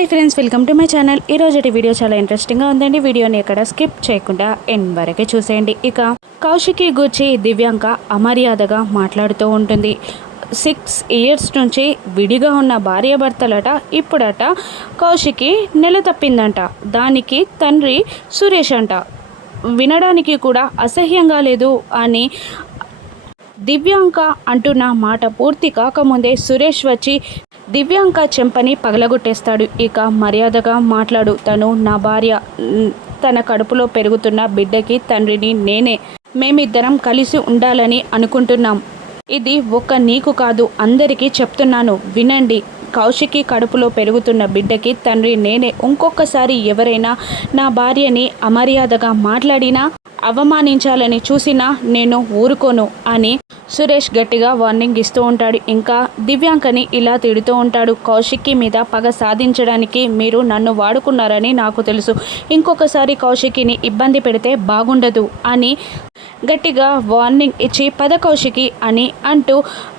Hi friends, welcome to my channel. ఈరోజు video చాలా ఇంట్రెస్టింగ్గా ఉందండి. వీడియోని ఎక్కడ స్కిప్ చేయకుండా ఎండ్ వరకే చూసేయండి. ఇక కౌశికి గురించి దివ్యాంక అమర్యాదగా మాట్లాడుతూ ఉంటుంది. 6 years నుంచి విడిగా ఉన్న భార్యాభర్తలట ఇప్పుడట కౌశికి నెల తప్పిందంట. దానికి తండ్రి సురేష్ అంట. వినడానికి కూడా అసహ్యంగా లేదు అని దివ్యాంక అంటున్న మాట పూర్తి కాకముందే సురేష్ వచ్చి దివ్యాంక చెంపని పగలగొట్టేస్తాడు. ఇక మర్యాదగా మాట్లాడు, తను నా భార్య, తన కడుపులో పెరుగుతున్న బిడ్డకి తండ్రిని నేనే, మేమిద్దరం కలిసి ఉండాలని అనుకుంటున్నాం. ఇది ఒక్క నీకు కాదు, అందరికీ చెప్తున్నాను, వినండి. కౌశికి కడుపులో పెరుగుతున్న బిడ్డకి తండ్రి నేనే. ఇంకొకసారి ఎవరైనా నా భార్యని అమర్యాదగా మాట్లాడినా, అవమానించాలని చూసినా నేను ఊరుకోను అని సురేష్ గట్టిగా వార్నింగ్ ఇస్తూ ఉంటాడు. ఇంకా దివ్యాంకని ఇలా తిడుతూ ఉంటాడు. కౌశికి మీద పగ సాధించడానికి మీరు నన్ను వాడుకున్నారని నాకు తెలుసు. ఇంకొకసారి కౌశికిని ఇబ్బంది పెడితే బాగుండదు అని గట్టిగా వార్నింగ్ ఇచ్చి పద కౌశికి అని అంటూ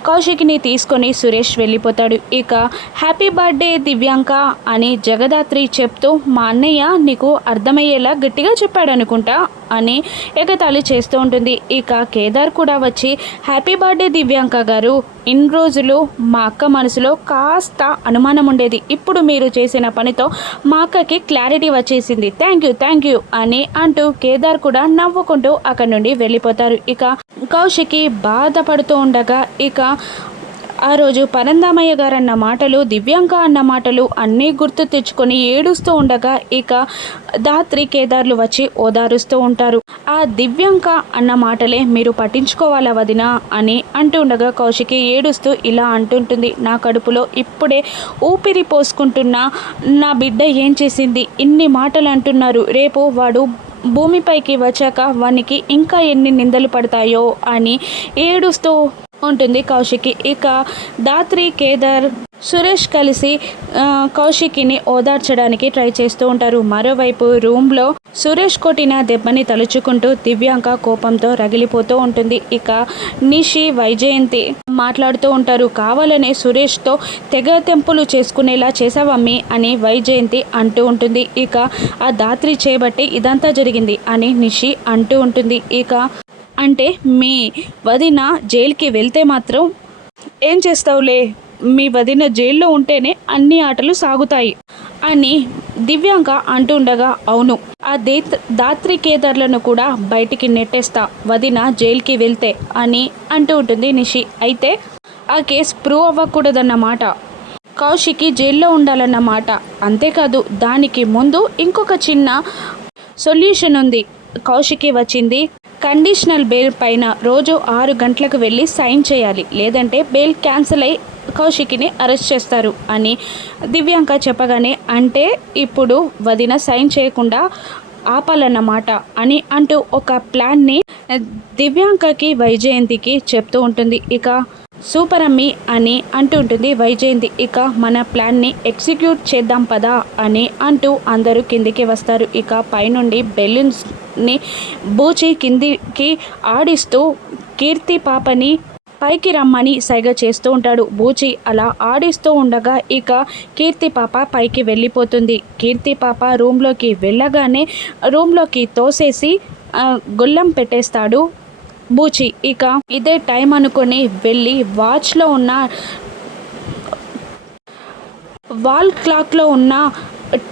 కౌశికిని తీసుకొని సురేష్ వెళ్ళిపోతాడు. ఇక హ్యాపీ బర్త్డే దివ్యాంక అని జగదాత్రి చెప్తూ మా అన్నయ్య నీకు అర్థమయ్యేలా గట్టిగా చెప్పాడు అనుకుంటా అని ఎగతాళి చేస్తూ ఉంటుంది. ఇక కేదార్ కూడా వచ్చి హ్యాపీ బర్త్డే దివ్యాంక గారు, ఇన్ని రోజులు మా అక్క మనసులో కాస్త అనుమానం ఉండేది, ఇప్పుడు మీరు చేసిన పనితో మా అక్కకి క్లారిటీ వచ్చేసింది, థ్యాంక్ యూ అని అంటూ కేదార్ కూడా నవ్వుకుంటూ అక్కడి నుండి వెళ్ళిపోతారు. ఇక కౌశికి బాధపడుతూ ఉండగా ఇక ఆ రోజు పరందామయ్య గారు అన్న మాటలు, దివ్యాంక అన్న మాటలు అన్నీ గుర్తు తెచ్చుకొని ఏడుస్తూ ఉండగా ఇక ధాత్రి కేదార్లు వచ్చి ఓదారుస్తూ ఉంటారు. ఆ దివ్యాంక అన్న మాటలే మీరు పట్టించుకోవాలా వదినా అని అంటూ ఉండగా కౌశికి ఏడుస్తూ ఇలా అంటుంటుంది, నా కడుపులో ఇప్పుడే ఊపిరి పోసుకుంటున్న నా బిడ్డ ఏం చేసింది, ఇన్ని మాటలు అంటున్నారు, రేపు వాడు భూమిపైకి వచ్చాక వానికి ఇంకా ఎన్ని నిందలు పడతాయో అని ఏడుస్తూ ఉంటుంది కౌశికి. ఇక ధాత్రి కేదార్ సురేష్ కలిసి కౌశికిని ఓదార్చడానికి ట్రై చేస్తూ ఉంటారు. మరోవైపు రూమ్లో సురేష్ కొట్టిన దెబ్బని తలుచుకుంటూ దివ్యాంక కోపంతో రగిలిపోతూ ఉంటుంది. ఇక నిషి వైజయంతి మాట్లాడుతూ ఉంటారు. కావాలనే సురేష్తో తెగ తెంపులు చేసుకునేలా చేసావమ్మి అని వైజయంతి అంటూ ఉంటుంది. ఇక ఆ ధాత్రి చేయబట్టి ఇదంతా జరిగింది అని నిషి అంటూ ఉంటుంది. ఇక అంటే మీ వదిన జైలుకి వెళ్తే మాత్రం ఏం చేస్తావులే, మీ వదిన జైల్లో ఉంటేనే అన్ని ఆటలు సాగుతాయి అని దివ్యాంక అంటుండగా అవును, ఆ ధాత్రి కేదార్లను కూడా బయటికి నెట్టేస్తా వదిన జైలుకి వెళ్తే అని అంటూ ఉంటుంది నిషి. అయితే ఆ కేసు ప్రూవ్ అవ్వకూడదన్నమాట, కౌశికి జైల్లో ఉండాలన్నమాట. అంతేకాదు దానికి ముందు ఇంకొక చిన్న సొల్యూషన్ ఉంది. కౌశికి వచ్చింది కండిషనల్ బెయిల్ పైన రోజు 6 గంటలకు వెళ్ళి సైన్ చేయాలి, లేదంటే బెయిల్ క్యాన్సిల్ అయి కౌశికిని అరెస్ట్ చేస్తారు అని దివ్యాంక చెప్పగానే, అంటే ఇప్పుడు వదిన సైన్ చేయకుండా ఆపాలన్నమాట అని అంటూ ఒక ప్లాన్ని దివ్యాంకకి వైజయంతికి చెప్తూ ఉంటుంది. ఇక సూపర్ అమ్మి అని అంటూ ఉంటుంది వైజయంతి. ఇక మన ప్లాన్ని ఎగ్జిక్యూట్ చేద్దాం పదా అని అంటూ అందరూ కిందికి వస్తారు. ఇక పైనుండి బెలూన్స్ని బూచి కిందికి ఆడిస్తూ కీర్తి పాపని పైకి రమ్మని సైగ చేస్తూ ఉంటాడు. బూచి అలా ఆడిస్తూ ఉండగా ఇక కీర్తి పాప పైకి వెళ్ళిపోతుంది. కీర్తి పాప రూమ్లోకి వెళ్ళగానే రూమ్లోకి తోసేసి గొల్లం పెట్టేస్తాడు బూచి. ఇక ఇదే టైం అనుకొని వెళ్ళి వాచ్లో ఉన్న వాల్ క్లాక్లో ఉన్న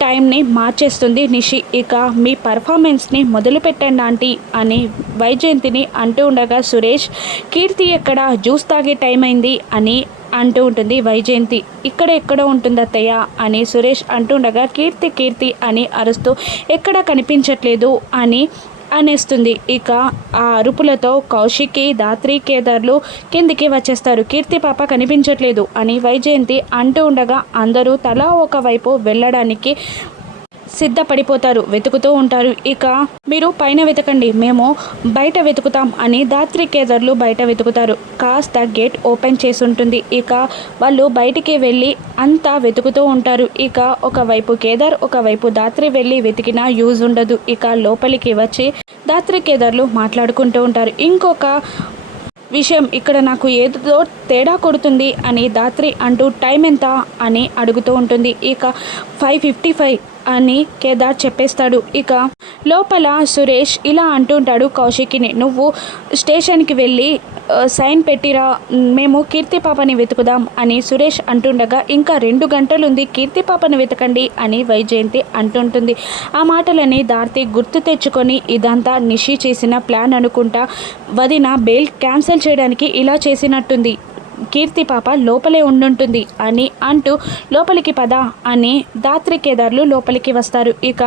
టైంని మార్చేస్తుంది నిషి. ఇక మీ పర్ఫార్మెన్స్ని మొదలు పెట్టండి ఆంటీ అని వైజయంతిని అంటూ ఉండగా సురేష్ కీర్తి ఎక్కడ, జ్యూస్ తాగే టైం అయింది అని అంటూ ఉంటుంది వైజయంతి. ఎక్కడ ఉంటుంది అత్తయ్య అని సురేష్ అంటుండగా కీర్తి అని అరుస్తూ ఎక్కడా కనిపించట్లేదు అని అనేస్తుంది. ఇక ఆ అరుపులతో కౌశికి ధాత్రి కేదార్లు కిందికి వచ్చేస్తారు. కీర్తి పాప కనిపించట్లేదు అని వైజయంతి అంటూ ఉండగా అందరూ తలా ఒకవైపు వెళ్ళడానికి సిద్ధపడిపోతారు, వెతుకుతూ ఉంటారు. ఇక మీరు పైన వెతకండి, మేము బయట వెతుకుతాం అని ధాత్రి కేదార్లు బయట వెతుకుతారు. కాస్త గేట్ ఓపెన్ చేసి ఉంటుంది. ఇక వాళ్ళు బయటికి వెళ్ళి అంతా వెతుకుతూ ఉంటారు. ఇక ఒకవైపు కేదార్, ఒకవైపు ధాత్రి వెళ్ళి వెతికినా యూజ్ ఉండదు. ఇక లోపలికి వచ్చి ధాత్రి కేదార్లు మాట్లాడుకుంటూ ఉంటారు. ఇంకొక విషయం ఇక్కడ నాకు ఏదో తేడా కొడుతుంది అని ధాత్రి అంటూ టైం ఎంత అని అడుగుతూ ఉంటుంది. ఇక 5:55 అని కేదార్ చెప్పేస్తాడు. ఇక లోపల సురేష్ ఇలా అంటుంటాడు కౌశికిని, నువ్వు స్టేషన్కి వెళ్ళి సైన్ పెట్టిరా, మేము కీర్తి పాపని వెతుకుదాం అని సురేష్ అంటుండగా, ఇంకా 2 గంటలుంది, కీర్తి పాపని వెతకండి అని వైజయంతి అంటుంటుంది. ఆ మాటలని ధాత్రి గుర్తు తెచ్చుకొని ఇదంతా నిషి చేసిన ప్లాన్ అనుకుంటా, వదిన బెయిల్ క్యాన్సిల్ చేయడానికి ఇలా చేసినట్టుంది, కీర్తి పాప లోపలే ఉండుంటుంది అని అంటూ లోపలికి పద అని ధాత్రి కేదార్లు లోపలికి వస్తారు. ఇక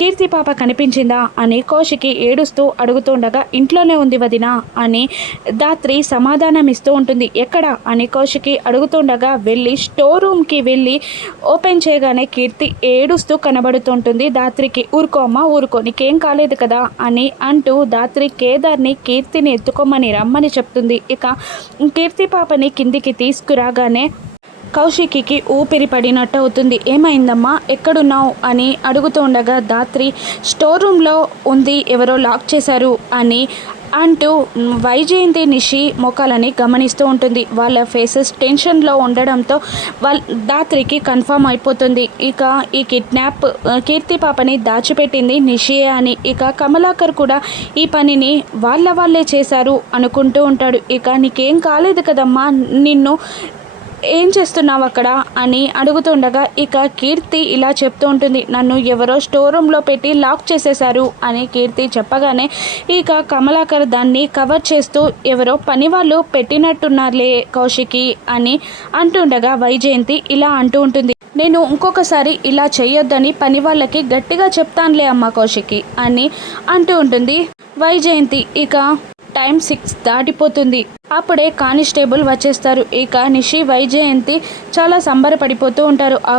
కీర్తి పాప కనిపించిందా అని కౌశికి ఏడుస్తూ అడుగుతుండగా, ఇంట్లోనే ఉంది వదిన అని ధాత్రి సమాధానం ఇస్తూ ఉంటుంది. ఎక్కడ అని కౌశికి అడుగుతుండగా వెళ్ళి స్టోర్ రూమ్కి వెళ్ళి ఓపెన్ చేయగానే కీర్తి ఏడుస్తూ కనబడుతుంటుంది ధాత్రికి. ఊరుకో అమ్మ ఊరుకో, నీకేం కాలేదు కదా అని అంటూ ధాత్రి కేదార్ని కీర్తిని ఎత్తుకోమని రమ్మని చెప్తుంది. ఇక కీర్తి పాపని కిందికి తీసుకురాగానే కౌశికి ఊపిరి పడినట్టు అవుతుంది. ఏమైందమ్మా, ఎక్కడున్నావు అని అడుగుతూ ఉండగా ధాత్రి స్టోర్ రూమ్లో ఉంది, ఎవరో లాక్ చేశారు అని అంటూ వైజయంతి నిషి ముఖాలని గమనిస్తూ ఉంటుంది. వాళ్ళ ఫేసెస్ టెన్షన్లో ఉండడంతో ధాత్రికి కన్ఫర్మ్ అయిపోతుంది. ఇక ఈ కిడ్నాప్ కీర్తి పాపని దాచిపెట్టింది నిషియే అని. ఇక కమలాకర్ కూడా ఈ పనిని వాళ్ళే చేశారు అనుకుంటూ ఉంటాడు. ఇక నీకేం కాలేదు కదమ్మా, నిన్ను ఏం చేస్తున్నావు అక్కడ అని అడుగుతుండగా ఇక కీర్తి ఇలా చెప్తూ ఉంటుంది, నన్ను ఎవరో స్టోర్ రూమ్లో పెట్టి లాక్ చేసేశారు అని కీర్తి చెప్పగానే ఇక కమలాకర్ దాన్ని కవర్ చేస్తూ ఎవరో పని వాళ్ళు పెట్టినట్టున్నారులే కౌశికి అని అంటుండగా వైజయంతి ఇలా అంటూ ఉంటుంది, నేను ఇంకొకసారి ఇలా చేయొద్దని పని వాళ్ళకి గట్టిగా చెప్తానులే అమ్మ కౌశికి అని అంటూ ఉంటుంది వైజయంతి. ఇక టైం 6 దాటిపోతుంది. అప్పుడే కానిస్టేబుల్ వచ్చేస్తారు. ఇక నిషి వైజయంతి చాలా సంబరపడిపోతూ ఉంటారు. ఆ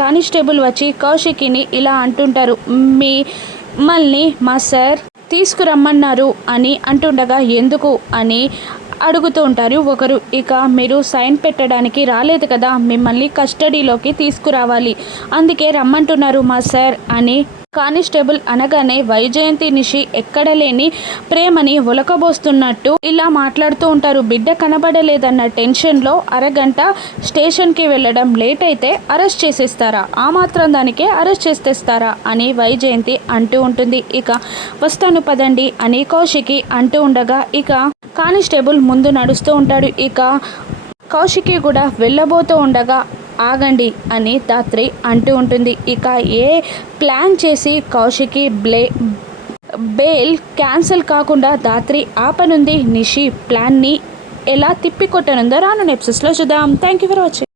కానిస్టేబుల్ వచ్చి కౌశికిని ఇలా అంటుంటారు, మిమ్మల్ని మా సార్ తీసుకురమ్మన్నారు అని అంటుండగా ఎందుకు అని అడుగుతూ ఉంటారు ఒకరు. ఇక మీరు సైన్ పెట్టడానికి రాలేదు కదా, మిమ్మల్ని కస్టడీలోకి తీసుకురావాలి, అందుకే రమ్మంటున్నారు మా సార్ అని కానిస్టేబుల్ అనగానే వైజయంతి నిషి ఎక్కడ లేని ప్రేమని ఒలకబోస్తున్నట్టు ఇలా మాట్లాడుతూ ఉంటారు. బిడ్డ కనబడలేదన్న టెన్షన్లో అరగంట స్టేషన్కి వెళ్ళడం లేట్ అయితే అరెస్ట్ చేసేస్తారా, ఆ మాత్రం దానికే అరెస్ట్ చేసేస్తారా అని వైజయంతి అంటూ ఉంటుంది. ఇక వస్తాను పదండి అని కౌశికి అంటూ ఉండగా ఇక కానిస్టేబుల్ ముందు నడుస్తూ ఉంటాడు. ఇక కౌశికి కూడా వెళ్ళబోతూ ఉండగా ఆగండి అని ధాత్రి అంటూ ఉంటుంది. ఇక ఏ ప్లాన్ చేసి కౌశికి బెయిల్ క్యాన్సిల్ కాకుండా ధాత్రి ఆపనుంది, నిషి ప్లాన్ని ఎలా తిప్పికొట్టనుందో రాను ఎపిసోడ్స్లో చూద్దాం. Thank you for watching.